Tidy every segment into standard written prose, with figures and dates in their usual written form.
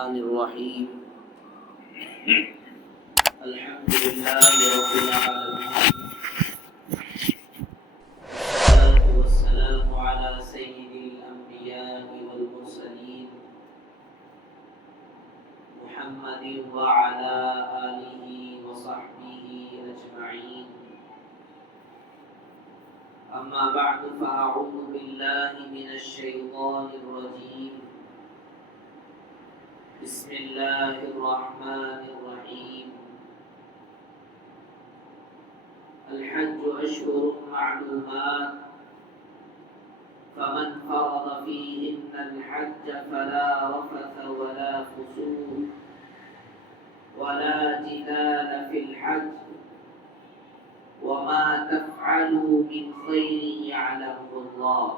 الرحمن الرحيم الحمد لله رب العالمين والصلاة والسلام على سيد الأنبياء والمرسلين محمد وعلى آله وصحبه أجمعين. أما بعد فأعوذ بالله من الشيطان الرجيم. بسم الله الرحمن الرحيم. الحج أشهر معلومات فمن فرض فيهن الحج فلا رفث ولا فسوق ولا جدال في الحج وما تفعلوا من خير يعلمه الله.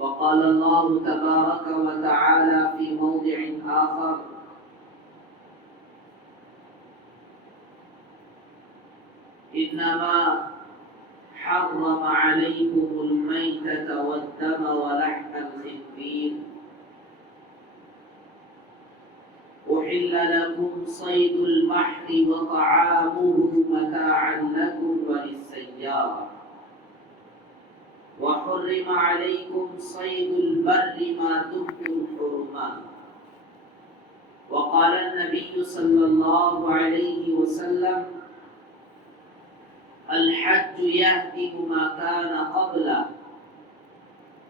وقال الله تبارك وتعالى في موضع آخر: إنما حرم عليكم الميتة والدم ولحم الخنزير أحل لكم صيد البحر وطعامه متاعا لكم وللسيارة وحرم عليكم صيد البر ما دمتم حرما. وقال النبي صلى الله عليه وسلم: الحج يهدم ما كان قبله،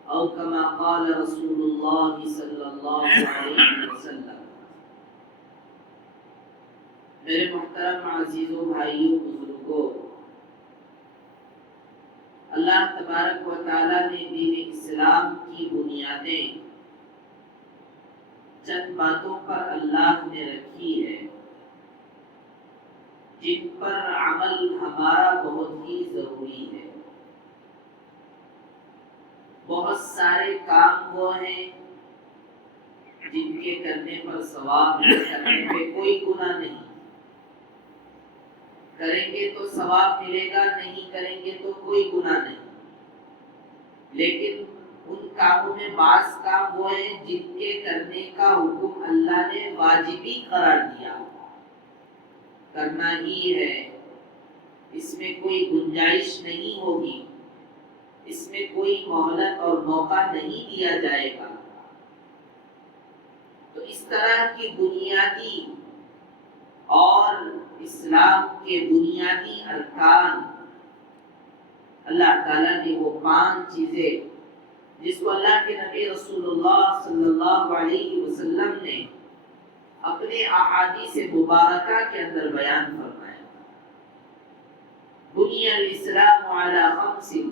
أو كما قال رسول الله صلى الله عليه وسلم. میرے محترم عزیزوں، بھائیوں، بزرگوں، اللہ تبارک و تعالیٰ نے دین اسلام کی بنیادیں چند باتوں پر اللہ نے رکھی ہے جن پر عمل ہمارا بہت ہی ضروری ہے. بہت سارے کام وہ ہیں جن کے کرنے پر ثواب ہے، کرنے پہ کوئی گناہ نہیں. کریں گے تو ثواب ملے گا، نہیں کریں گے تو کوئی گناہ نہیں. لیکن ان کاموں میں بعض کام وہ ہیں جن کے کرنے کا حکم اللہ نے واجبی قرار دیا، کرنا ہی ہے، اس میں کوئی گنجائش نہیں ہوگی، اس میں کوئی مہلت اور موقع نہیں دیا جائے گا. تو اس طرح کی بنیادی اور اسلام کے بنیادی ارکان اللہ تعالیٰ نے وہ 5 چیزیں جس کو اللہ کے نبی رسول اللہ صلی اللہ علیہ وسلم نے اپنے احادیث مبارکہ کے اندر بیان فرمایا. بنی الاسلام علی 5: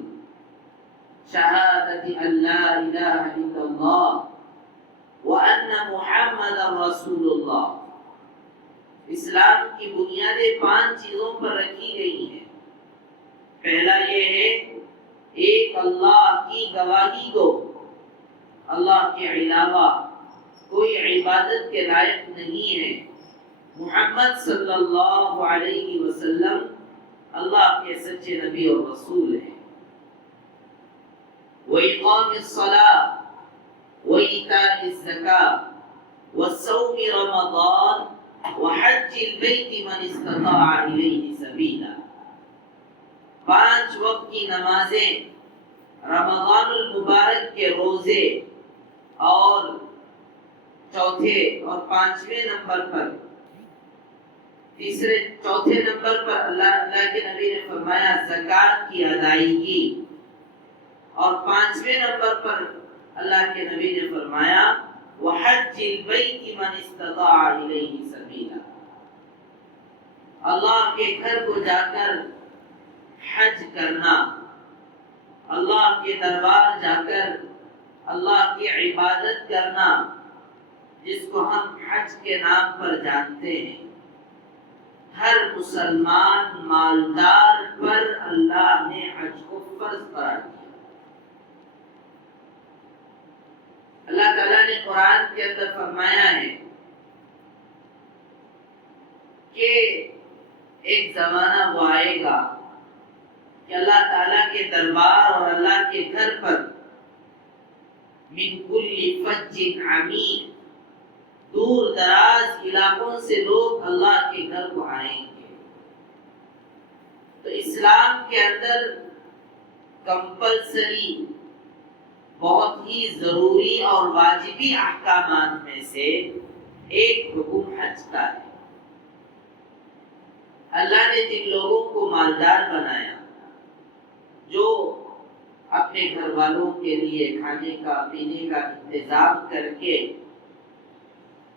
شہادت ان لا الہ الا اللہ وان محمد رسول اللہ. اسلام کی بنیادیں 5 چیزوں پر رکھی گئی ہیں. پہلا یہ ہے ایک اللہ کی گواہی دو، اللہ کے علاوہ کوئی عبادت کے لائق نہیں ہے، محمد صلی اللہ علیہ وسلم اللہ کے سچے نبی اور رسول ہیں. وَإِقَامِ الصَّلَاةِ وَإِيتَاءِ الزَّكَاةِ وَصَوْمِ رَمَضَانَ وَحَجِّ الْبَيْتِ مَنِ اسْتَطَاعَ إِلَيْهِ سَبِيلًا. 5 وقت کی نمازیں، رمضان المبارک کے روزے، اور چوتھے اور 5ویں نمبر پر، چوتھے نمبر پر اللہ کے نبی نے فرمایا زکوٰۃ کی ادائیگی، اور 5ویں نمبر پر اللہ کے نبی نے فرمایا وَحَجِّ الْبَيْتِ مَنِ اسْتَطَاعَ إِلَيْهِ سَبِيلًا. اللہ کے گھر کو جا کر حج کرنا، اللہ کے دربار جا کر اللہ کی عبادت کرنا، جس کو ہم حج کے نام پر جانتے ہیں، ہر مسلمان مالدار پر اللہ نے حج کو فرض قرار دیا. اللہ تعالیٰ نے قرآن کے اندر فرمایا ہے کہ ایک زمانہ وہ آئے گا کہ اللہ تعالیٰ کے دربار اور اللہ کے گھر پر من کل فج عمیق، دور دراز علاقوں سے لوگ اللہ کے گھر کو آئیں گے۔ تو اسلام کے اندر کمپلسری بہت ہی ضروری اور واجبی احکامات میں سے ایک حکم حج کا ہے۔ اللہ نے جن لوگوں کو مالدار بنایا، جو اپنے گھر والوں کے لیے کھانے کا پینے کا انتظام کر کے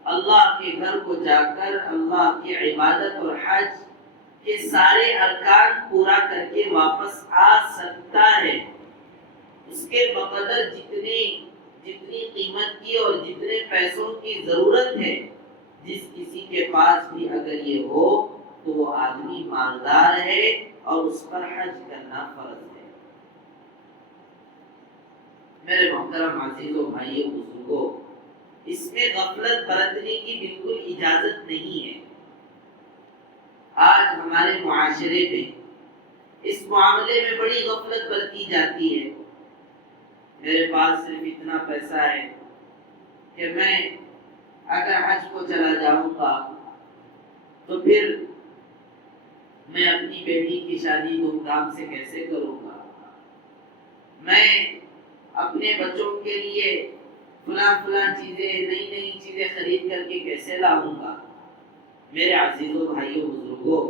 اللہ کے گھر کو جا کر اللہ کی عبادت اور حج کے سارے ارکان پورا کر کے واپس آ سکتا ہے، اس کے بقدر جتنی قیمت کی اور جتنے پیسوں کی ضرورت ہے، جس کسی کے پاس بھی اگر یہ ہو تو وہ آدمی مالدار ہے اور اس پر حج کرنا فرض ہے۔ میرے محترم عزیزوں، بھائیوں، بزرگوں، اس میں غفلت برتنے کی بالکل اجازت نہیں ہے۔ آج ہمارے معاشرے میں اس معاملے میں بڑی غفلت برتی جاتی ہے۔ میرے پاس صرف اتنا پیسہ ہے کہ میں اگر حج کو چلا جاؤں گا تو پھر میں اپنی بیٹی کی شادی دھوم دھام سے کیسے کروں گا، میں اپنے بچوں کے لیے فلاں چیزیں، نئی چیزیں خرید کر کے کیسے لاؤں گا۔ میرے عزیزوں، بھائیوں، بزرگوں،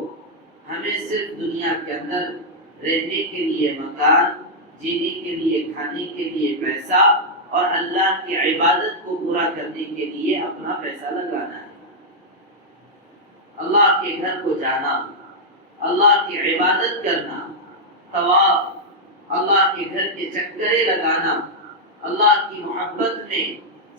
ہمیں صرف دنیا کے اندر رہنے کے لیے مکان، جینے کے لیے، کھانے کے لیے پیسہ اور اللہ کی عبادت کو پورا کرنے کے لیے اپنا پیسہ لگانا ہے۔ اللہ کے گھر کو جانا، اللہ کی عبادت کرنا، طواف، اللہ کے گھر کے چکرے لگانا، اللہ کی محبت میں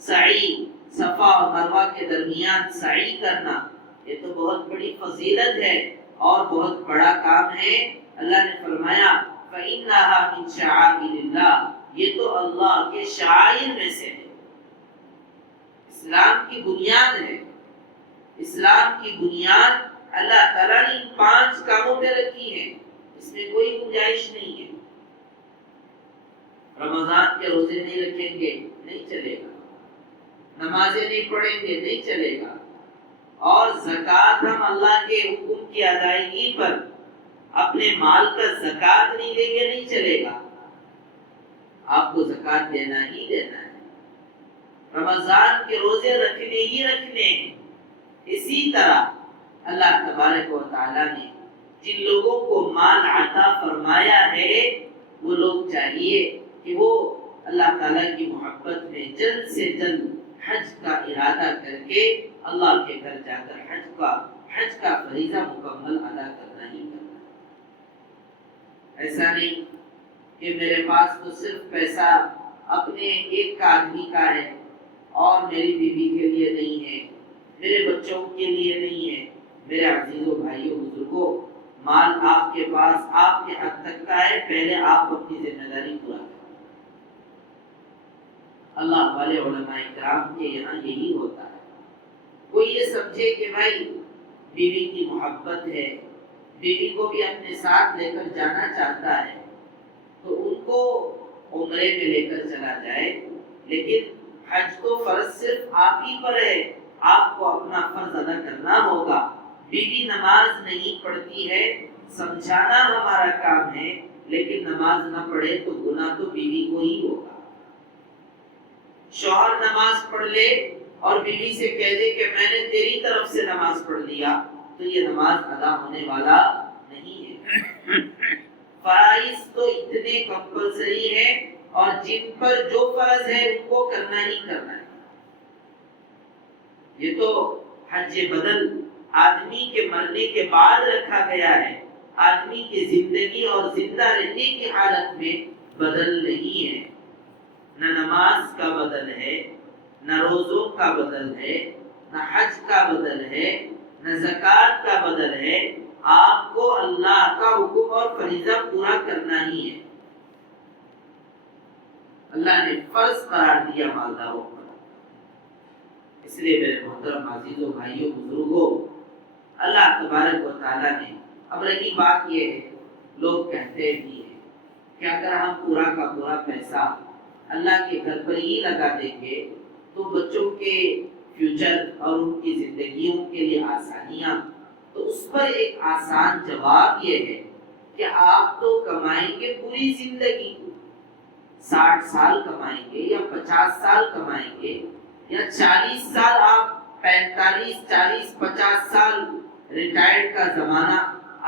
سعی، صفا اور مروہ کے درمیان سعی کرنا، یہ تو بہت بڑی فضیلت ہے اور بہت بڑا کام ہے۔ اللہ نے فرمایا فَإِنَّهَا مِن شَعَائِرِ اللَّهِ، یہ تو اللہ کے شعائر میں سے ہے، اسلام کی بنیاد ہے۔ اسلام کی بنیاد اللہ تعالیٰ نے 5 کاموں پہ رکھی ہے، اس میں کوئی گنجائش نہیں ہے۔ رمضان کے روزے نہیں رکھیں گے، نہیں چلے گا، نمازیں نہیں پڑھیں گے، نہیں چلے گا، اور زکوٰۃ ہم اللہ کے حکم کی ادائیگی پر اپنے مال کا زکوٰۃ نہیں دیں گے، نہیں چلے گا۔ آپ کو زکوٰۃ دینا ہی دینا ہے، رمضان کے روزے رکھنے ہی رکھنے ہیں۔ اسی طرح اللہ تبارک و تعالیٰ نے جن لوگوں کو مال عطا فرمایا ہے، وہ لوگ چاہیے کہ وہ اللہ تعالیٰ کی محبت میں جلد سے جلد حج کا ارادہ کر کے اللہ کے گھر جا کر حج کا فریضہ مکمل ادا کرنا ہی کرنا ہے۔ ایسا نہیں کہ میرے پاس تو صرف پیسہ اپنے ایک آدمی کا ہے اور میری بیوی کے لیے نہیں ہے، میرے بچوں کے لیے نہیں ہے۔ میرے عزیزوں، بھائیوں، بزرگوں، مال آپ کے پاس آپ کے حد تک کا ہے، پہلے آپ اپنی ذمہ داری پورا کریں۔ اللہ والے علماء کرام کے یہاں یہی ہوتا ہے۔ کوئی یہ سمجھے کہ بھائی بیوی کی محبت ہے، بیوی کو بھی اپنے ساتھ لے کر جانا چاہتا ہے، تو ان کو عمرے میں لے کر چلا جائے، لیکن حج تو فرض صرف آپ ہی پر ہے، آپ کو اپنا فرض ادا کرنا ہوگا۔ بیوی نماز نہیں پڑھتی ہے، سمجھانا ہمارا کام ہے، لیکن نماز نہ پڑھے تو گناہ تو بیوی کو ہی ہوگا۔ شوہر نماز پڑھ لے اور بیوی سے کہہ دے کہ میں نے تیری طرف سے نماز پڑھ لیا، تو یہ نماز ادا ہونے والا نہیں ہے۔ فرائض تو اتنے کمپلسری ہیں اور جن پر جو فرض ہے ان کو کرنا ہی کرنا ہے۔ یہ تو حج بدل آدمی کے مرنے کے بعد رکھا گیا ہے، آدمی کی زندگی اور زندہ رہنے کی حالت میں بدل نہیں ہے۔ نہ نماز کا بدل ہے، نہ روزوں کا بدل ہے، نہ حج کا بدل ہے، نہ زکوٰۃ کا بدل ہے۔ آپ کو اللہ کا حکم اور فریضہ پورا کرنا ہی ہے۔ اللہ نے فرض قرار دیا مالداروں پر، اس لیے میرے محترم عزیزوں، بھائیوں، بزرگوں، اللہ تبارک و تعالیٰ نے، اب رہی بات یہ ہے، لوگ کہتے بھی ہیں کہ اگر ہم پورا کا پورا پیسہ اللہ کے گھر پر ہی لگا دیں گے تو بچوں کے فیوچر اور ان کی زندگیوں کے لیے آسانیاں، تو اس پر ایک آسان جواب یہ ہے کہ آپ تو کمائیں گے پوری زندگی، 60 سال کمائیں گے یا 50 سال کمائیں گے یا 40 سال، آپ 45 40 50 سال ریٹائرڈ کا زمانہ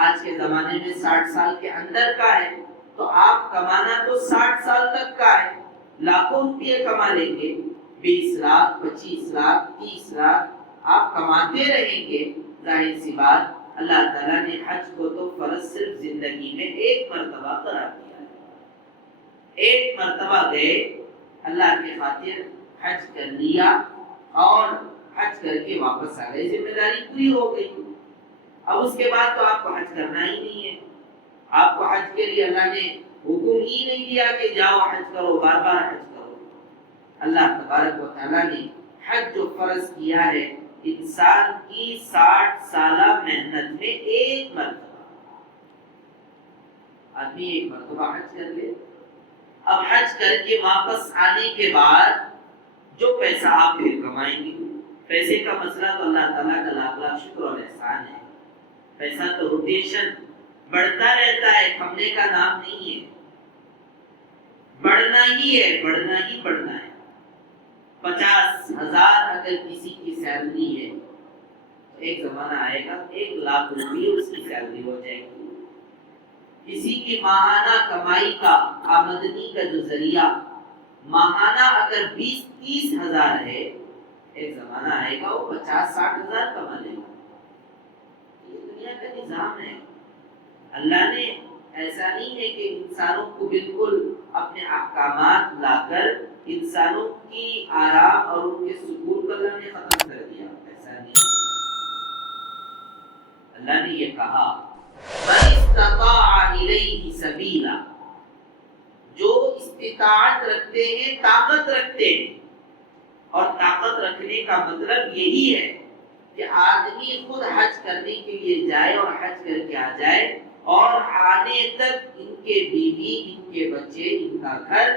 آج کے زمانے میں 60 سال کے اندر کا ہے، تو آپ کمانا تو 60 سال تک کا ہے، لاکھوں روپئے کما لیں گے، 20 لاکھ 25 لاکھ 30 لاکھ آپ کماتے رہیں گے۔ ظاہر سی بات اللہ تعالیٰ نے حج کو تو فرض صرف زندگی میں ایک مرتبہ قرار دیا ہے، ایک مرتبہ گئے اللہ کی خاطر حج کر لیا اور حج کر کے واپس آ گئے، ذمہ داری پوری ہو گئی۔ اب اس کے بعد تو آپ کو حج کرنا ہی نہیں ہے، آپ کو حج کے لیے اللہ نے حکم ہی نہیں دیا کہ جاؤ حج کرو، بار بار حج کرو۔ اللہ تبارک و تعالیٰ نے حج جو فرض کیا ہے انسان کی 60 سالہ محنت میں ایک مرتبہ، آدمی ایک مرتبہ حج کر لے۔ اب حج کر کے واپس آنے کے بعد جو پیسہ آپ پھر کمائیں گے، پیسے کا مسئلہ تو اللہ تعالیٰ کا لاکھ لاکھ شکر اور احسان ہے، پیسہ تو روٹیشن بڑھتا رہتا ہے، کمنے کا نام نہیں ہے، بڑھنا ہی ہے، بڑھنا ہی بڑھنا ہے۔ 50,000 اگر کسی کی سیلری ہے تو ایک زمانہ آئے گا 1,00,000 روپئے اس کی سیلری ہو جائے گی۔ کسی کی ماہانہ کمائی کا، آمدنی کا جو ذریعہ ماہانہ اگر 20-30 ہزار ہے، ایک زمانہ آئے گا وہ 50-60 ہزار کما لے گا۔ یہ دنیا کا نظام ہے۔ اللہ نے ایسا نہیں ہے کہ انسانوں کو بالکل اپنے احکامات لا کر انسانوں کی آرام اور ان کے سکون کو اللہ نے ختم کر دیا، ایسا نہیں۔ اللہ نے یہ کہا من استطاع الیہ سبیلا، جو استطاعت رکھتے ہیں، طاقت رکھتے ہیں، اور طاقت رکھنے کا مطلب یہی ہے کہ آدمی خود حج کرنے کے لیے جائے اور حج کر کے آ جائے، اور آنے تک ان کے بیوی، ان کے بچے، ان کا گھر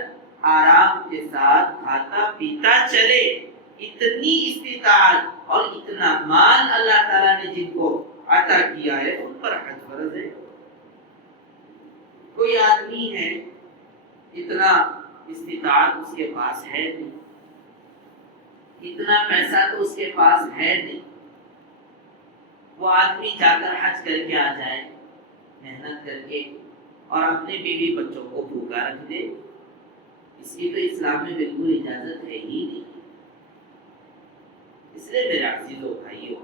آرام کے ساتھ کھاتا پیتا چلے۔ اتنی استطاعت اور اتنا مال اللہ تعالیٰ نے جن کو عطا کیا ہے ان پر حج فرض ہے۔ کوئی آدمی ہے اتنا استطاعت اس کے پاس ہے نہیں، اتنا پیسہ تو اس کے پاس ہے نہیں، وہ آدمی جا کر حج کر کے آ جائے محنت کر کے اور اپنے بیوی بچوں کو بھوکا رکھ دے، اس کی تو اسلام میں بالکل اجازت ہے ہی نہیں۔ اس لیے میرے عزیزو بھائیو،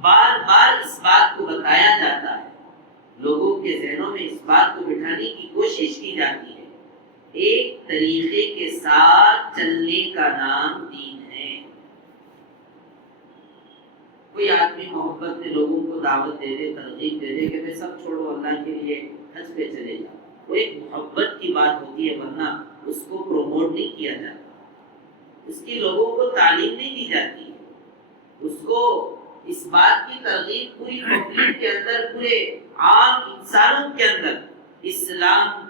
بار بار اس بات کو بتایا جاتا ہے، لوگوں کے ذہنوں میں اس بات کو بٹھانے کی کوشش کی جاتی ہے، ایک طریقے کے ساتھ چلنے کا نام دین ہے۔ کوئی آدمی محبت میں لوگوں کو دعوت دے دے، ترغیب دے دے کہ میں سب چھوڑو اللہ کے لیے حج پہ چلے جاؤ، وہ ایک محبت کی بات ہوتی ہے، ورنہ اس کو پروموٹ نہیں کیا جاتا، اس کی لوگوں کو تعلیم نہیں دی جاتی، اس کو اس بات کی ترغیب پوری پبلک کے اندر، پورے عام انسانوں کے اندر اسلام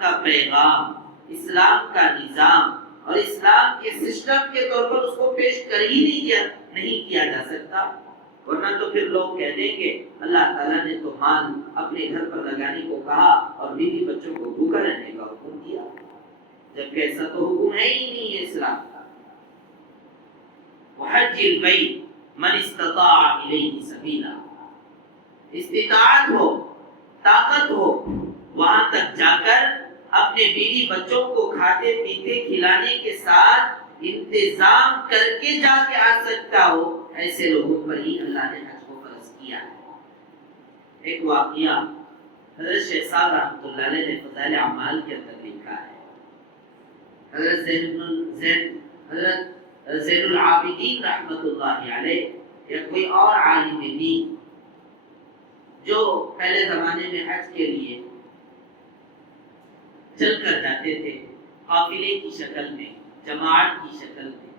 کا پیغام، اسلام کا نظام اور اسلام کے سسٹم کے طور پر اس کو پیش کر ہی نہیں کیا جا سکتا، ورنہ تو پھر لوگ کہہ دیں گے اللہ تعالیٰ نے تو مال اپنے گھر پر لگانے کو کہا اور بیوی بچوں کو بھوکا رہنے کا حکم دیا، جبکہ ایسا تو حکم ہے ہی نہیں ہے اسلام کا۔ وحج البیت من استطاع الیہ سبیلا، استطاعت ہو، طاقت ہو، وہاں تک جا کر اپنے بیوی بچوں کو کھاتے پیتے کھلانے کے ساتھ انتظام کر کے جا کے آ سکتا ہو، ایسے لوگوں پر ہی اللہ نے حج کو فرض کیا ہے۔ ایک واقعہ حضرت شیخ صاحب رحمۃ اللہ علیہ نے فضائل اعمال کے اندر لکھا ہے۔ حضرت زین العابدین رحمۃ اللہ علیہ یا کوئی اور عالم دین جو پہلے زمانے میں حج کے لیے چل کر جاتے تھے، قافلے کی شکل میں، جماعت کی شکل میں۔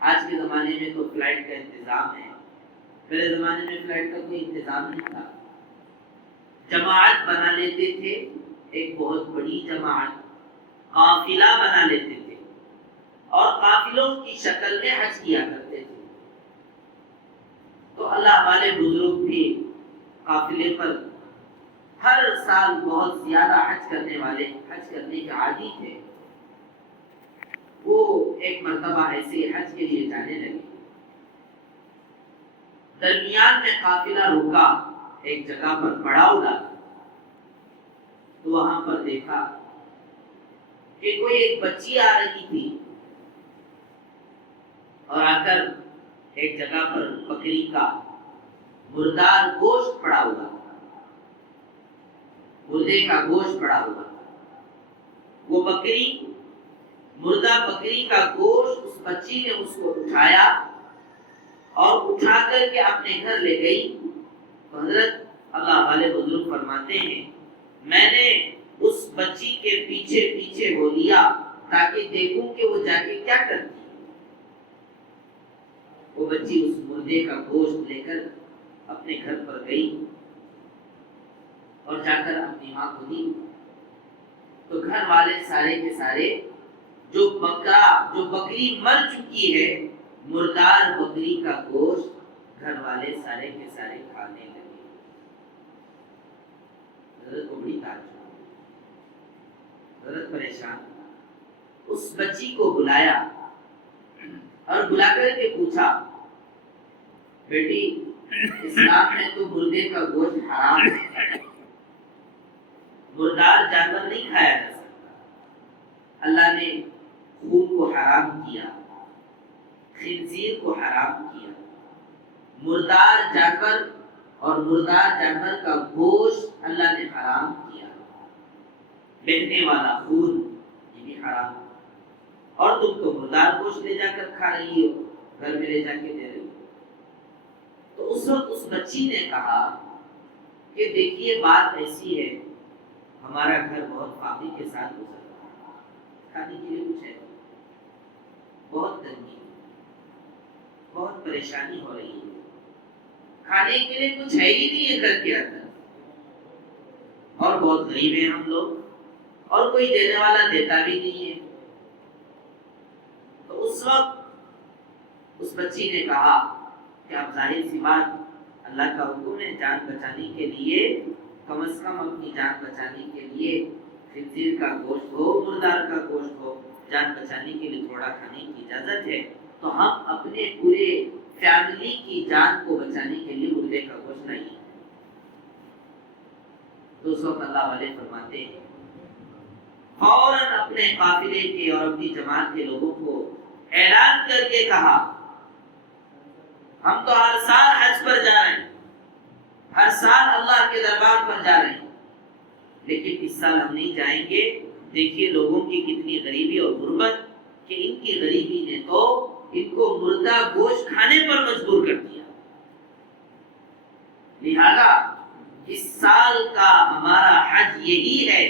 آج کے زمانے میں تو فلائٹ کا انتظام ہے، پہلے زمانے میں فلائٹ کا کوئی انتظام نہیں تھا۔ جماعت بنا لیتے تھے، ایک بہت بڑی جماعت، قافلہ بنا لیتے تھے اور قافلوں کی شکل میں حج کیا کرتے تھے۔ تو اللہ والے بزرگ بھی قافلے پر ہر سال بہت زیادہ حج کرنے والے، حج کرنے کے عادی تھے۔ وہ ایک مرتبہ ایسے حج کے لیے جانے لگے، درمیان میں قافلہ رکا، ایک جگہ پر پڑاؤ ڈالا، تو وہاں پر دیکھا کہ کوئی ایک بچی آ رہی تھی اور آ کر ایک جگہ پر بکری کا مردار گوشت پڑا ہوا، مردے کا گوشت پڑا ہوا، وہ بکری، مردہ بکری کا گوشت اس بچی نے اس کو اٹھایا اور اٹھا کر کے اپنے گھر لے گئی۔ تو حضرت اللہ والے بزرگ فرماتے ہیں میں نے اس بچی کے پیچھے پیچھے ہو لیا تاکہ دیکھوں کہ وہ جا کے کیا کرتی ہے۔ وہ بچی اس مردے کا گوشت لے کر اپنے گھر پر گئی اور جا کر اپنی ماں کو دی۔ تو گھر والے سارے کے سارے جو بکری مر چکی ہے، مردار بکری کا گوشت گھر والے سارے کے سارے کھانے لگے۔ حضرت کو بڑی تعجب، حضرت پریشان، اس بچی کو بلایا اور بلا کر کے پوچھا بیٹی اسلام میں تو مردے کا گوشت حرام ہے، مردار جانور نہیں کھایا جا سکتا، اللہ نے خون کو حرام کیا، خنزیر کو حرام کیا، مردار جانور اور مردار جانور کا گوشت اللہ نے حرام کیا، بہنے والا خون یہ بھی حرام، اور تم تو مردار گوشت لے جا کر کھا رہی ہو، گھر میں لے جا کے دے رہی ہو۔ تو اس وقت اس بچی نے کہا کہ دیکھیے بات ایسی ہے، ہمارا گھر بہت فاقے کے ساتھ گزر رہا ہے، کھانے کے لیے کچھ ہے، بہت تنگی، بہت پریشانی ہو رہی ہے، کھانے کے لیے کچھ ہے ہی نہیں ہے گھر کے اندر، اور بہت غریب ہیں ہم لوگ، اور کوئی دینے والا دیتا بھی نہیں ہے۔ تو اس وقت اس بچی نے کہا کہ اب ظاہر سی بات اللہ کا حکم ہے، جان بچانے کے لیے کم از کم اپنی جان بچانے کے لیے خنزیر کا گوشت ہو، مردار کا گوشت ہو، جان بچانے کے لیے تھوڑا کھانے کی اجازت ہے، تو ہم اپنے پورے فیملی کی جان کو بچانے کے لیے مردے کا گوشت نہیں۔ دوستوں اللہ والے فرماتے ہیں فوراً اپنے قافلے کے اور اپنی جماعت کے لوگوں کو اعلان کر کے کہا ہم تو ہر سال حج پر جا رہے ہیں، ہر سال اللہ کے دربار پر جا رہے ہیں، لیکن اس سال ہم نہیں جائیں گے۔ دیکھیے لوگوں کی کتنی غریبی اور غربت کہ ان کی غریبی نے تو ان کو مردہ گوشت کھانے پر مجبور کر دیا، لہذا اس سال کا ہمارا حج یہی ہے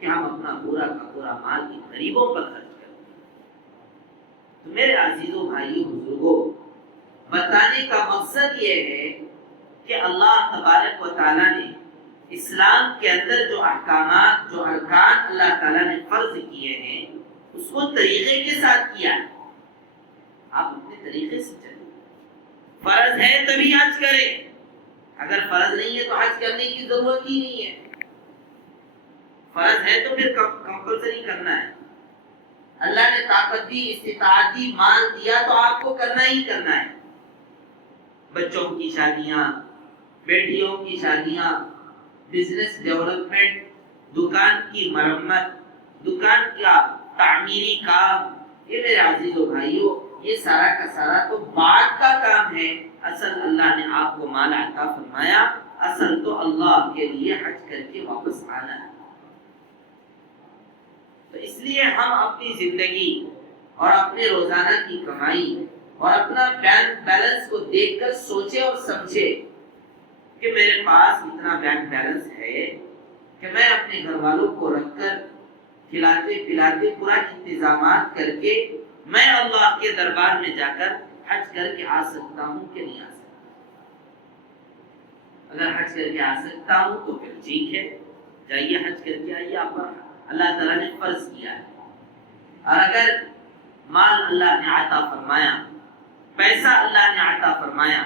کہ ہم اپنا پورا کا پورا مال ان غریبوں پر خرچ کریں۔ تو میرے عزیزوں بھائیوں بزرگوں، بتانے کا مقصد یہ ہے کہ اللہ تبارک و تعالیٰ نے اسلام کے اندر جو احکامات، جو ارکان اللہ تعالیٰ نے فرض کیے ہیں، اس کو طریقے کے ساتھ کیا ہے۔ آپ اپنے طریقے سے چلیں، فرض ہے تبھی حج کریں، اگر فرض نہیں ہے تو حج کرنے کی ضرورت ہی نہیں ہے، فرض ہے تو پھر کمپلسری کرنا ہے۔ اللہ نے طاقت دی، استطاعت دی، مال دیا تو آپ کو کرنا ہی کرنا ہے۔ بچوں کی شادیاں، بیٹیوں کی شادیاں، بزنس ڈیولپمنٹ، دکان کی مرمت، دکان کا تعمیری کام، یہ میرے عزیزوں بھائیوں یہ سارا کا سارا تو بعد کا کام ہے۔ اصل اللہ نے آپ کو مال عطا فرمایا، اصل تو اللہ کے لیے حج کر کے واپس آنا ہے۔ تو اس لیے ہم اپنی زندگی اور اپنے روزانہ کی کمائی اور اپنا بینک بیلنس کو دیکھ کر سوچے اور سمجھے کہ میرے پاس اتنا بینک بیلنس ہے کہ میں اپنے گھر والوں کو رکھ کر کھلاتے پلاتے پورا انتظامات کر کے میں اللہ کے دربار میں جا کر حج کر کے آ سکتا ہوں کہ نہیں آ سکتا۔ اگر حج کر کے آ سکتا ہوں تو پھر ٹھیک ہے، جائیے حج کر کے آئیے، آپ پر اللہ تعالیٰ نے فرض کیا ہے۔ اور اگر مال اللہ نے عطا فرمایا، پیسہ اللہ نے عطا فرمایا،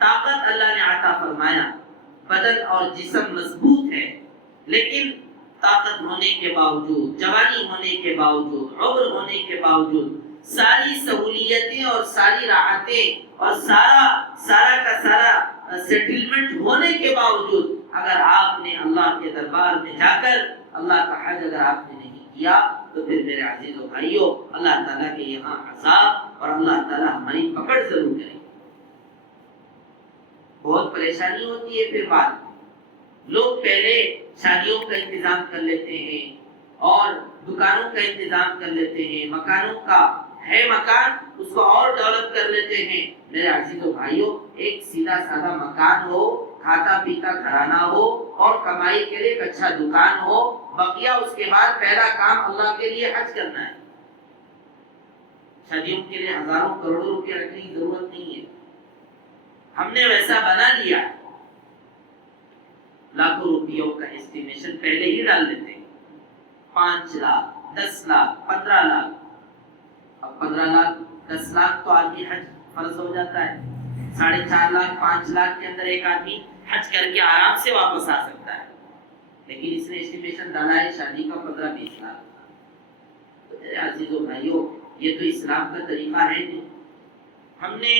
طاقت اللہ نے عطا فرمایا، بدن اور جسم مضبوط ہے، لیکن طاقت ہونے کے باوجود، جوانی ہونے کے باوجود، عمر ہونے کے باوجود، ساری سہولیتیں اور ساری راحتیں اور سارا کا سارا سیٹلمنٹ ہونے کے باوجود اگر آپ نے اللہ کے دربار میں جا کر اللہ کا حج اگر آپ نے نہیں کیا تو پھر میرے عزیز و بھائیوں اللہ تعالیٰ کے یہاں عذاب اور اللہ تعالیٰ ہماری پکڑ ضرور کرے. بہت پریشانی ہوتی ہے پھر بعد میں. لوگ پہلے شادیوں کا انتظام کر لیتے ہیں اور دکانوں کا انتظام کر لیتے ہیں، مکانوں کا ہے مکان اس کو اور ڈیولپ کر لیتے ہیں. میرے عزیزو بھائیوں ایک سیدھا سادہ مکان ہو، کھاتا پیتا گھرانہ ہو اور کمائی کے لیے ایک اچھا دکان ہو، بقیہ اس کے بعد پہلا کام اللہ کے لیے حج کرنا ہے. شادیوں کے لیے ہزاروں کروڑوں روپے رکھنے کی ضرورت نہیں ہے. ہم نے ویسا بنا لیا، لاکھوں روپیوں کا اسٹیمیشن پہلے ہی ڈال دیتے ہیں. 5 لاکھ 10 لاکھ 15 لاکھ. اب 15 لاکھ 10 لاکھ تو آدمی حج فرض ہو جاتا ہے. 4.5 لاکھ 5 لاکھ کے اندر ایک آدمی حج کر کے آرام سے واپس آ سکتا ہے. لیکن اس نے اسٹیمیشن ڈالا ہے شادی کا 15-20 لاکھ. تو میرے عزیزو بھائیوں یہ تو اسلام کا طریقہ ہے نہیں. ہم نے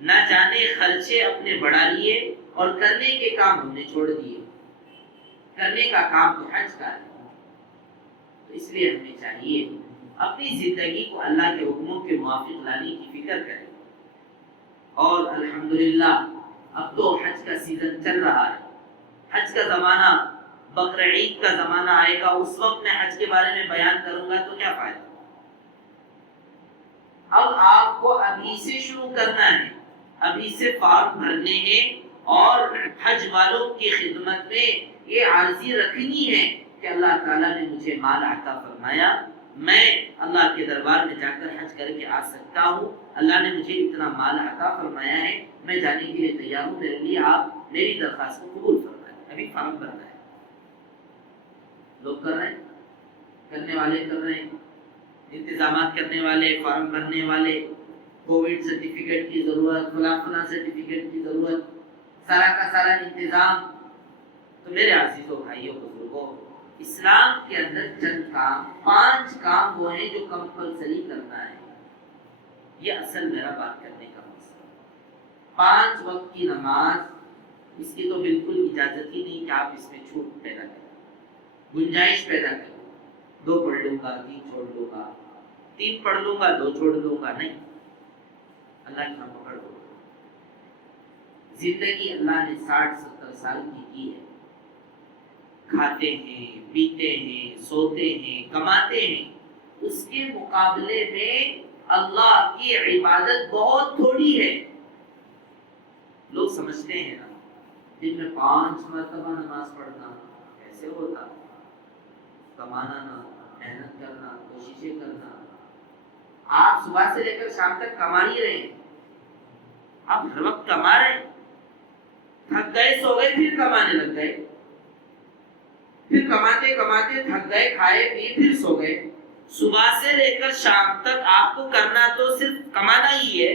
نہ جانے خرچے اپنے بڑھا لیے اور کرنے کے کام ہم نے چھوڑ دیے. کرنے کا کام تو حج کا ہے. تو اس لیے ہمیں چاہیے اپنی زندگی کو اللہ کے حکموں کے موافق لانے کی فکر کریں. اور الحمدللہ اب تو حج کا سیزن چل رہا ہے. حج کا زمانہ بقر عید کا زمانہ آئے گا، اس وقت میں حج کے بارے میں بیان کروں گا تو کیا فائدہ. اب آپ کو ابھی سے شروع کرنا ہے، ابھی سے فارم بھرنے ہیں اور حج والوں کی خدمت میں یہ عرضی رکھنی ہے کہ اللہ تعالیٰ نے مجھے مال عطا فرمایا، میں اللہ کے دربار میں جا کر حج کر کے آ سکتا ہوں. اللہ نے مجھے اتنا مال عطا فرمایا ہے، میں جانے کے لیے تیار ہوں. میرے لیے آپ میری درخواست کو قبول فرمائیں. ابھی فارم بھرنا ہے. لوگ کر رہے ہیں، کرنے والے کر رہے ہیں، انتظامات کرنے والے، فارم بھرنے والے، کووڈ سرٹیفکیٹ کی ضرورت، فلاں سرٹیفکیٹ کی ضرورت، سارا کا سارا انتظام. تو میرے عزیزو بھائیوں بزرگوں اسلام کے اندر چند کام، 5 کام وہ ہیں جو کمپلسری کرنا ہے. یہ اصل میرا بات کرنے کا مقصد. 5 وقت کی نماز، اس کی تو بالکل اجازت ہی نہیں کہ آپ اس میں چھوٹ پیدا کریں، گنجائش پیدا کریں. 2 پڑھ لوں گا 3 چھوڑ لوں گا، 3 پڑھ لوں گا 2 چھوڑ لوں گا، نہیں. اللہ کی ہم پکڑ لو. زندگی اللہ نے 60-70 سال کی ہے. کھاتے ہیں، پیتے ہیں، سوتے ہیں، کماتے ہیں. اس کے مقابلے میں اللہ کی عبادت بہت تھوڑی ہے. لوگ سمجھتے ہیں نا دن میں 5 مرتبہ نماز پڑھنا کیسے ہوتا، کمانا نہ، محنت کرنا، کوششیں کرنا. آپ صبح سے لے کر شام تک کما ہی رہے ہیں. آپ ہر وقت کما رہے ہیں، تھک گئے سو گئے پھر کمانے لگ گئے، پھر کماتے کماتے تھک گئے، کھائے پیے پھر سو گئے. صبح سے لے کر شام تک آپ کو کرنا تو صرف کمانا ہی ہے.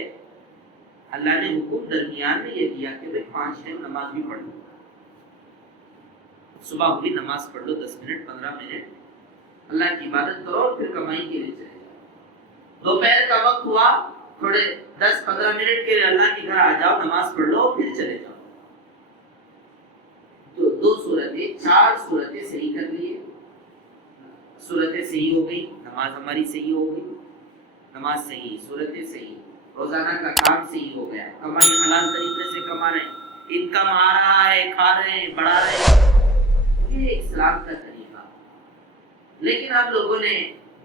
اللہ نے حکم درمیان میں یہ دیا کہ 5 ٹائم نماز بھی پڑھ لو. صبح ہوئی نماز پڑھ لو 10 منٹ 15 منٹ، اللہ کی عبادت کرو اور پھر کمائی کے لیے چلے جاؤ. دوپہر کا وقت ہوا، تھوڑے 10-15 منٹ کے لیے اللہ کے گھر آ جاؤ، نماز پڑھ لو اور پھر چلے جاؤ. تو 2 صورتیں 4 صورتیں صحیح کر لیے. صورتیں صحیح ہو گئی، نماز ہماری صحیح ہو گئی. نماز صحیح، صورتیں صحیح، روزانہ کا کام صحیح ہو گیا، کمائی حلال طریقے سے کما رہے ہیں، انکم آ رہا ہے، کھا رہے ہیں، بڑھا رہے ہیں. یہ اسلام کا طریقہ. لیکن آپ لوگوں نے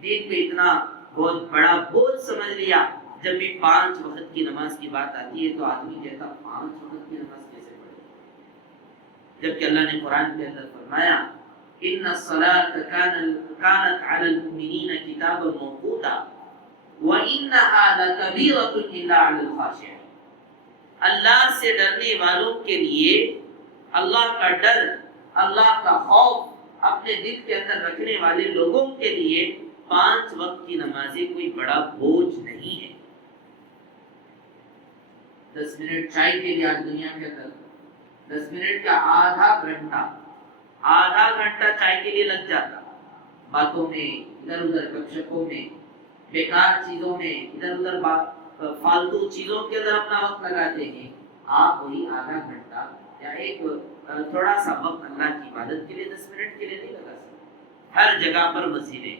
دین پہ اتنا بہت بڑا بوجھ سمجھ لیا. جب بھی 5 وقت کی نماز کی بات آتی ہے تو آدمی کہتا 5 وقت کی نماز کیسے پڑھے، جبکہ اللہ نے قرآن کے اندر فرمایا ان الصلاۃ کانت علی المؤمنین کتابا موقوتا وانها لکبیرۃ الا علی الخاشعین. اللہ سے ڈرنے والوں کے لیے اللہ کا ڈر، اللہ کا خوف اپنے دل کے اندر رکھنے والے لوگوں کے لیے 5 وقت کی نمازیں کوئی بڑا بوجھ نہیں ہے. 10 منٹ چائے کے لیے آج دنیا کے اندر 10 منٹ کا آدھا گھنٹہ چائے کے لیے لگ جاتا. باتوں میں، ادھر ادھر گپ شپوں میں، بیکار چیزوں میں، ادھر ادھر فالتو چیزوں کے اندر اپنا وقت لگاتے ہیں. آپ وہی آدھا گھنٹہ یا ایک تھوڑا سا وقت اللہ کی عبادت کے لیے 10 منٹ کے لیے نہیں لگا سکتے. ہر جگہ پر مسجدیں،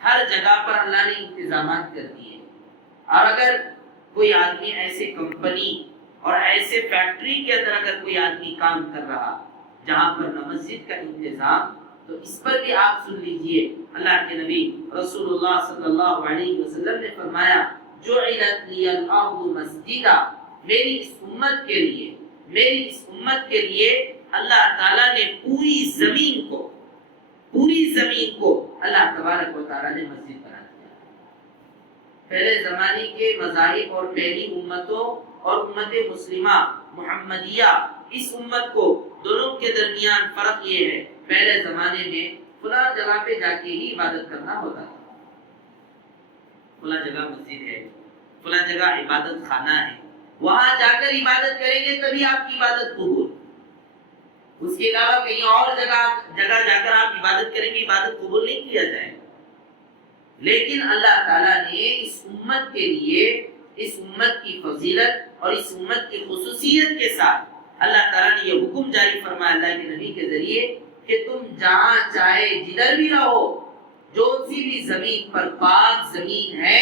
ہر جگہ پر اللہ نے انتظامات کر دیے. اور اگر کوئی آدمی ایسے کمپنی اور ایسے فیکٹری کے اندر اگر کوئی آدمی کام کر رہا جہاں پر نہ مسجد کا انتظام، تو اس پر بھی آپ سن لیجئے اللہ کے نبی رسول اللہ صلی اللہ علیہ وسلم نے فرمایا جعلت لی الارض مسجدا، میری اس امت کے لیے اللہ تعالیٰ نے پوری زمین کو اللہ تبارک و تعالیٰ نے مسجد بنا دیا. پہلے زمانے کے مذاہب اور پہلی امتوں اور امت مسلمہ محمدیہ، اس امت کو دونوں کے درمیان فرق یہ ہے، پہلے زمانے میں فلاں جگہ پہ جا کے ہی عبادت کرنا ہوتا تھا. فلاں جگہ مسجد ہے، فلاں جگہ عبادت خانہ ہے، وہاں جا کر عبادت کریں گے تبھی آپ کی عبادت قبول. اس کے علاوہ کہیں اور جگہ جا کر آپ عبادت کریں گے عبادت قبول نہیں کیا جائے. لیکن اللہ تعالیٰ نے اس امت کے لیے، اس امت کی فضیلت اور اس امت کی خصوصیت کے ساتھ اللہ تعالیٰ نے یہ حکم جاری فرمایا اللہ کے نبی کے ذریعے کہ تم جہاں چاہے جدھر بھی رہو، جو سی بھی زمین پر پاک زمین ہے،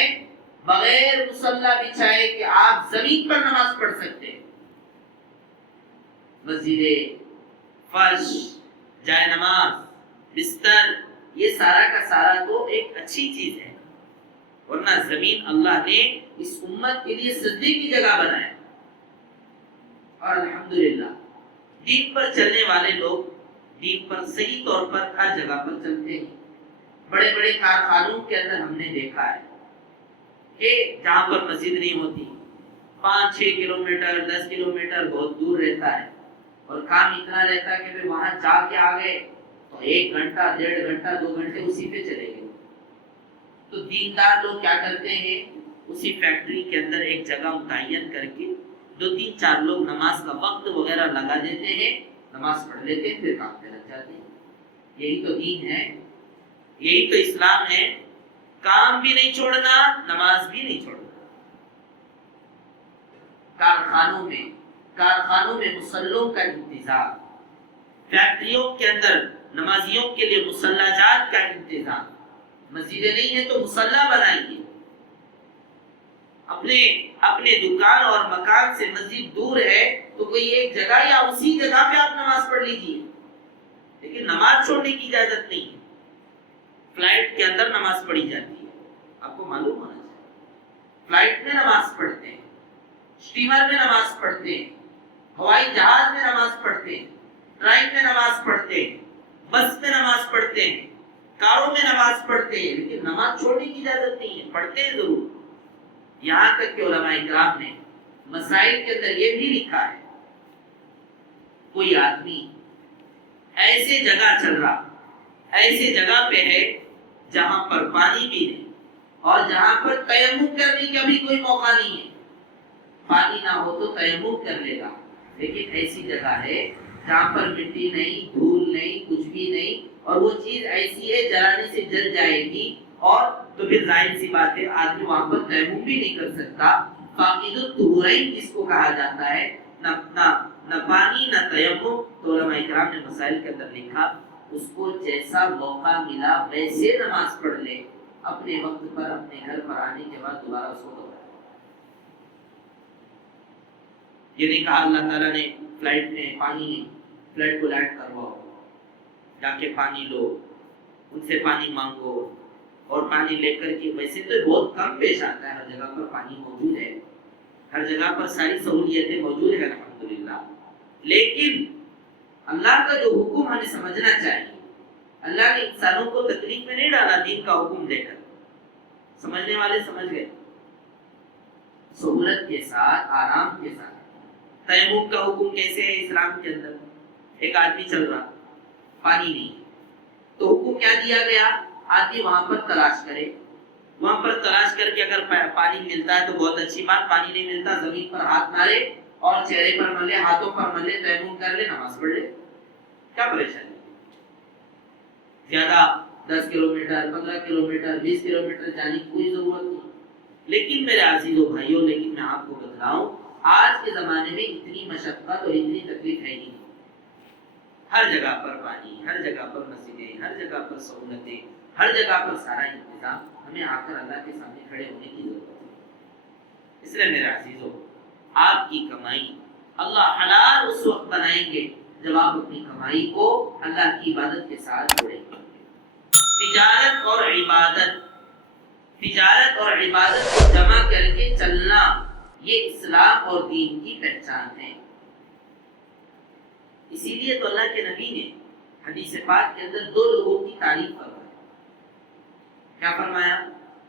بغیر مصلی بچھائے کہ آپ زمین پر نماز پڑھ سکتے ہیں. مسجدیں، فرش، جائے نماز، بستر، یہ سارا کا سارا تو ایک اچھی چیز ہے، ورنہ زمین اللہ نے اس امت کے لیے سجدے کی جگہ بنایا. اور الحمدللہ دین پر چلنے والے لوگ دین پر صحیح طور پر ہر جگہ پر چلتے ہیں. بڑے بڑے کارخانوں کے اندر ہم نے دیکھا ہے کہ جہاں پر مسجد نہیں ہوتی، 5-6 کلومیٹر 10 کلومیٹر بہت دور رہتا ہے، اور کام اتنا رہتا ہے کہ پھر وہاں جا کے آ گئے تو 1 گھنٹہ 1.5 گھنٹہ 2 گھنٹے اسی پہ چلے گئے. تو دیندار لوگ کیا کرتے ہیں، اسی فیکٹری کے اندر ایک جگہ متعین کر کے 2-3-4 لوگ نماز کا وقت وغیرہ لگا دیتے ہیں، نماز پڑھ لیتے ہیں، پھر کام پہ لگ جاتے ہیں. یہی تو دین ہے، یہی تو اسلام ہے. کام بھی نہیں چھوڑنا، نماز بھی نہیں چھوڑنا. کارخانوں میں مصلوں کا انتظام، فیکٹریوں کے اندر نمازیوں کے لیے مصلی جات کا انتظام. مسجدیں نہیں ہیں تو مصلی بنائیے. اپنے دکان اور مکان سے مسجد دور ہے تو کوئی ایک جگہ یا اسی جگہ پہ آپ نماز پڑھ لیجیے، لیکن نماز چھوڑنے کی اجازت نہیں ہے. فلائٹ کے اندر نماز پڑھی جاتی ہے، آپ کو معلوم ہونا چاہیے. فلائٹ میں نماز پڑھتے ہیں، اسٹیمر میں نماز پڑھتے ہیں، ہوائی جہاز میں نماز پڑھتے ہیں، ٹرین میں نماز پڑھتے ہیں، بس میں نماز پڑھتے ہیں، کاروں میں نماز پڑھتے ہیں، لیکن نماز چھوڑنے کی اجازت نہیں ہے. پڑھتے ہیں ضرور. یہاں تک کہ علماء کرام نے مسائل کے اندر یہ بھی لکھا ہے، کوئی آدمی ایسے جگہ چل رہا، ایسے جگہ پہ ہے جہاں پر پانی بھی نہیں اور جہاں پر تیمم کرنے کا بھی کوئی موقع نہیں ہے. پانی نہ ہو تو تیمم کر لے گا، لیکن ایسی جگہ ہے جہاں پر مٹی نہیں، دھول نہیں، کچھ بھی نہیں، اور وہ چیز ایسی ہے جلانے سے جل جائے گی، اور تو پھر ظاہر سی بات ہے آدمی وہاں پر تیمم بھی نہیں کر سکتا. فاقد الطہورین جس کو کہا جاتا ہے، نہ پانی نہ تیمم. تو علماء کرام نے مسائل کے اندر لکھا اس کو جیسا موقع ملا ویسے نماز پڑھ لے، اپنے وقت پر اپنے گھر پر آنے کے بعد دوبارہ اس کو دوہرائے. یہ نہیں کہا اللہ تعالیٰ نے فلائٹ میں پانی، فلائٹ کو لینڈ کرواؤ، جا کے پانی لو، ان سے پانی مانگو اور پانی لے کر کے. ویسے تو بہت کم پیش آتا ہے، ہر جگہ پر پانی موجود ہے، ہر جگہ پر ساری سہولیتیں موجود ہیں الحمدللہ. لیکن اللہ کا جو حکم ہمیں سمجھنا چاہیے. اللہ نے انسانوں کو تکلیف میں نہیں ڈالا دین کا حکم دے کر. سمجھنے والے سمجھ گئے، سہولت کے ساتھ، آرام کے ساتھ. تیمم کا حکم کیسے ہے اسلام کے اندر؟ ایک آدمی چل رہا، پانی نہیں، تو حکم کیا دیا گیا؟ آدمی وہاں پر تلاش کرے، وہاں پر تلاش کر کے اگر پانی ملتا ہے تو بہت اچھی بات، پانی نہیں ملتا زمین پر ہاتھ مارے اور چہرے پر ملے، ہاتھوں پر ملے، تیمم کر لے، نماز پڑھ لے، کیا پریشانی؟ زیادہ 10 کلومیٹر 15 کلومیٹر 20 کلومیٹر جانے کی کوئی ضرورت نہیں۔ لیکن میرے عزیزو بھائیوں، لیکن میں آپ کو بتلاؤں آج کے زمانے میں اتنی مشقت اور اتنی تکلیف ہے نہیں، ہر جگہ پر پانی، ہر جگہ پر مسجدیں، ہر جگہ پر سہولتیں، ہر جگہ پر سارا انتظام، ہمیں آ کر اللہ کے سامنے کھڑے ہونے کی ضرورت ہے۔ اس لیے میرے عزیزو، آپ کی کمائی اللہ حلال اس وقت بنائیں گے جب آپ اپنی کمائی کو اللہ کی عبادت کے ساتھ جوڑیں گے۔ تجارت اور عبادت کو جمع کر کے چلنا، یہ اسلام اور دین کی پہچان ہے۔ اسی لیے تو اللہ کے نبی نے حدیث پاک کے اندر دو لوگوں کی تعریف فرمائی۔ کیا فرمایا؟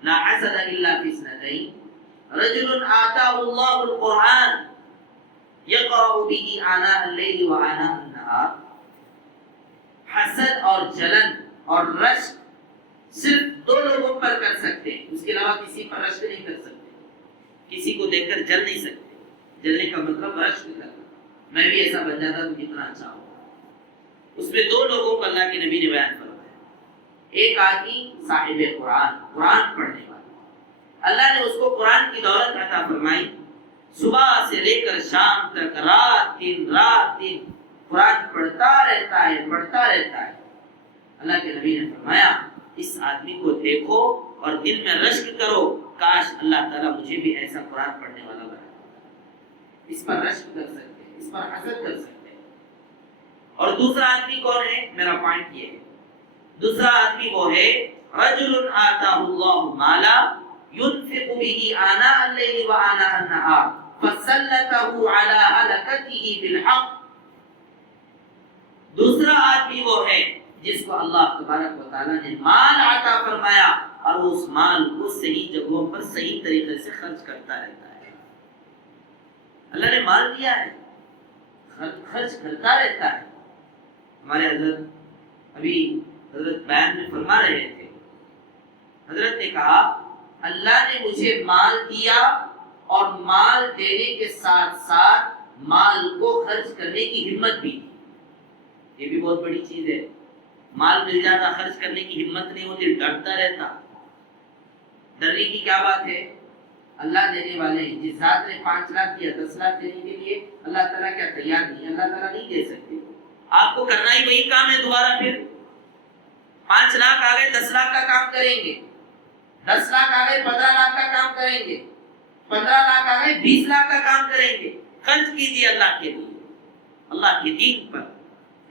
لا حسد الا فی اثنتین، رجل آتاہ اللہ القرآن یقرأ به آناء اللیل وآناء النہار۔ حسد اور جلن اور رشک صرف دو لوگوں پر کر سکتے ہیں، اس کے علاوہ کسی پر رشک نہیں کر سکتے، کسی کو دیکھ کر جل نہیں سکتے۔ جلنے کا مطلب رشک کرنا، میں بھی ایسا بن جاتا تو کتنا اچھا ہوگا۔ اس میں دو لوگوں کو اللہ کے نبی نے بیان فرمایا۔ ایک آدمی صاحب قرآن پڑھنے والا، اللہ نے اس کو قرآن کی دولت عطا فرمائی، صبح سے لے کر شام تک رات دن قرآن پڑھتا رہتا ہے۔ اللہ کے نبی نے فرمایا اس آدمی کو دیکھو اور دل میں رشک کرو، کاش اللہ تعالیٰ مجھے بھی ایسا قرآن پڑھنے والا بنا۔ اس پر رشک کر سکتے ہیں، اس پر حسد کر سکتے ہیں۔ اور دوسرا آدمی کون ہے؟ میرا پوائنٹ یہ ہے، دوسرا آدمی وہ ہے رجل آتاہ اللہ مالا ينفق به آناء الليل وآناء النهار فسلطه على هلكته بالحق۔ دوسرا آدمی وہ ہے جس کو اللہ تبارک و تعالیٰ نے مال عطا فرمایا اور وہ اس مال کو صحیح جگہوں پر صحیح طریقے سے خرچ کرتا رہتا ہے۔ اللہ نے مال دیا ہے، خرچ کرتا رہتا ہے۔ ہمارے حضرت ابھی بیان میں فرما رہے تھے، حضرت نے کہا اللہ نے مجھے مال دیا اور مال دینے کے ساتھ ساتھ مال کو خرچ کرنے کی ہمت بھی دی۔ یہ بھی بہت بڑی چیز ہے، مال مل جاتا خرچ کرنے کی ہمت نہیں ہوتی، ڈرتا رہتا۔ ڈرنے کی کیا بات ہے؟ اللہ دینے والے ہیں، جس ذات نے 5 لاکھ دیا 10 لاکھ دینے کے لیے اللہ تعالیٰ کیا تیار نہیں؟ اللہ تعالیٰ نہیں دے سکتے، آپ کو کرنا ہی وہی کام ہے۔ دوبارہ پھر 5 لاکھ آ گئے 10 لاکھ کا کام کریں گے، 10 لاکھ آ گئے 15 لاکھ کا کام کریں گے، 15 لاکھ آ گئے 20 لاکھ کا کام کریں گے۔ خرچ کیجیے اللہ کے لیے، اللہ کے دین پر،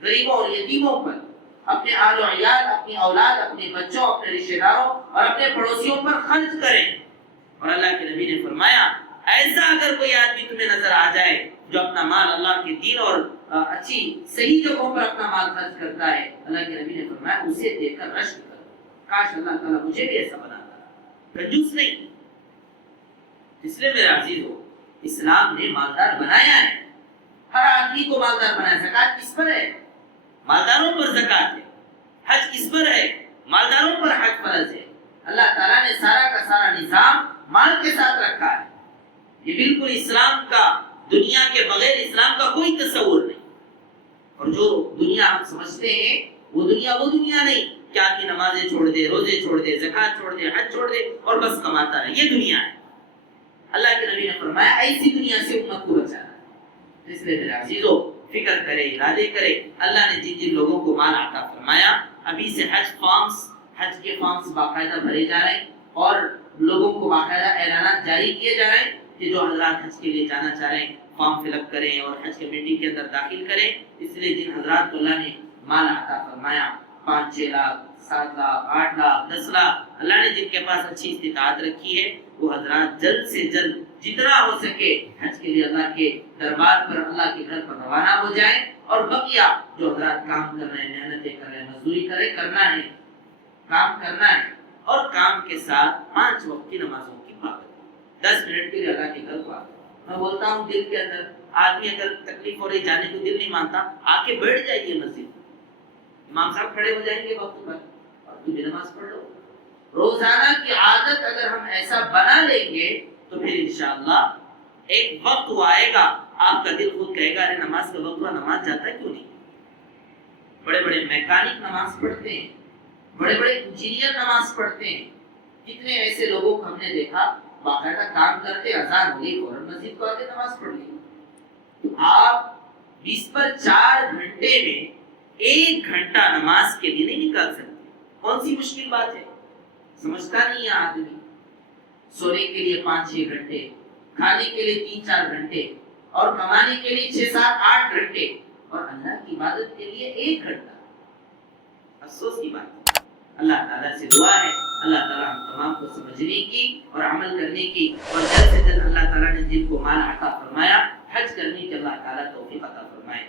غریبوں اور یتیموں پر، اپنے آل و عیال، اپنی اولاد، اپنے بچوں، اپنے رشتہ داروں اور اپنے پڑوسیوں پر خرچ کریں۔ اور اللہ کے نبی نے فرمایا ایسا اگر کوئی آدمی تمہیں نظر آ جائے جو اپنا مال اللہ کے دین اور اچھی صحیح جگہوں پر اپنا مال خرچ کرتا ہے، اللہ کے نبی نے فرمایا اسے دیکھ کر رشک کرو، کاش اللہ تعالیٰ مجھے بھی ایسا بناتا۔ کنجوس نہیں۔ اس لیے میرے عزیزو، اسلام نے مالدار بنایا ہے، ہر آدمی کو مالدار بنایا۔ زکوٰۃ کس پر ہے؟ مالداروں پر زکوٰۃ ہے۔ حج کس پر ہے؟ مالداروں پر حج فرض ہے۔ اللہ تعالیٰ نے سارا کا سارا نظام مال کے ساتھ رکھا ہے۔ یہ بالکل اسلام کا، دنیا کے بغیر اسلام کا کوئی تصور نہیں۔ اور جو دنیا ہم سمجھتے ہیں وہ دنیا نہیں کہ آدمی نمازیں چھوڑ دے، روزے چھوڑ دے، زکوٰۃ چھوڑ دے، حج چھوڑ دے اور بس کماتا ہے، یہ دنیا ہے۔ اللہ کے نبی نے فرمایا ایسی دنیا سے امت کو بچانا ہے۔ اس لیے میرے عزیزو، فکر کرے، ارادے کرے۔ اللہ نے جن لوگوں کو مال عطا فرمایا، ابھی سے حج کے فارمز باقاعدہ بھرے جا رہے ہیں اور لوگوں کو باقاعدہ اعلانات جاری کیے جا رہے ہیں کہ جو حضرات حج کے لیے جانا چاہ رہے ہیں فارم فل اپ کریں اور حج کمیٹی کے اندر داخل کریں۔ اس لیے جن حضرات کو اللہ نے مال عطا فرمایا، 5-6 لاکھ 7 لاکھ 8 لاکھ 10 لاکھ، اللہ نے جن کے پاس اچھی استطاعت رکھی ہے، وہ حضرات جلد سے جلد جتنا ہو سکے حج کے لیے اللہ کے دربار پر، اللہ کے گھر پر روانہ ہو جائیں۔ اور بقیہ جو حضرات کام کر رہے ہیں، محنتیں کر رہے ہیں، مزدوری کرنا ہے، کام کرنا ہے، اور کام کے ساتھ 5 وقت کی نمازوں کی پابندی، 10 منٹ کے لیے اللہ کے گھر کو آتے۔ میں بولتا ہوں دل کے اندر آدمی اگر تکلیف ہو رہی، جانے کو دل نہیں مانتا، آ کے بیٹھ جائیے مسجد، امام صاحب کھڑے ہو جائیں گے وقت پر اور تم بھی نماز پڑھ لو. روزانہ کی عادت اگر ہم ایسا بنا لیں گے تو پھر انشاءاللہ ایک وقت وہ آئے گا آپ کا دل خود کہے گا ارے نماز کا وقت ہوا, نماز جاتا کیوں نہیں. بڑے بڑے میکینک نماز پڑھتے ہیں, بڑے بڑے انجینئر نماز پڑھتے ہیں. کتنے ایسے لوگوں کو ہم نے دیکھا باقاعدہ کام کرتے, اذان ہو گئی فوراً مسجد کو آتے نماز پڑھ لی. آپ 20 پر 4 گھنٹے میں 1 گھنٹہ نماز کے لیے نہیں نکال سکتے. کون سی مشکل بات ہے, سمجھتا نہیں ہے آدمی. سونے کے لیے 5-6 گھنٹے, کھانے کے لیے 3-4 گھنٹے, اور کمانے کے لیے 6-7-8 گھنٹے, اور اللہ کی عبادت کے لیے 1 گھنٹہ. افسوس کی بات ہے. اللہ تعالیٰ سے دعا ہے اللہ تعالیٰ ہم تمام کو سمجھنے کی اور عمل کرنے کی, اور جلد سے جلد اللہ تعالیٰ نے جن کو مال عطا فرمایا حج کرنے کی اللہ تعالیٰ توفیق عطا فرمائے.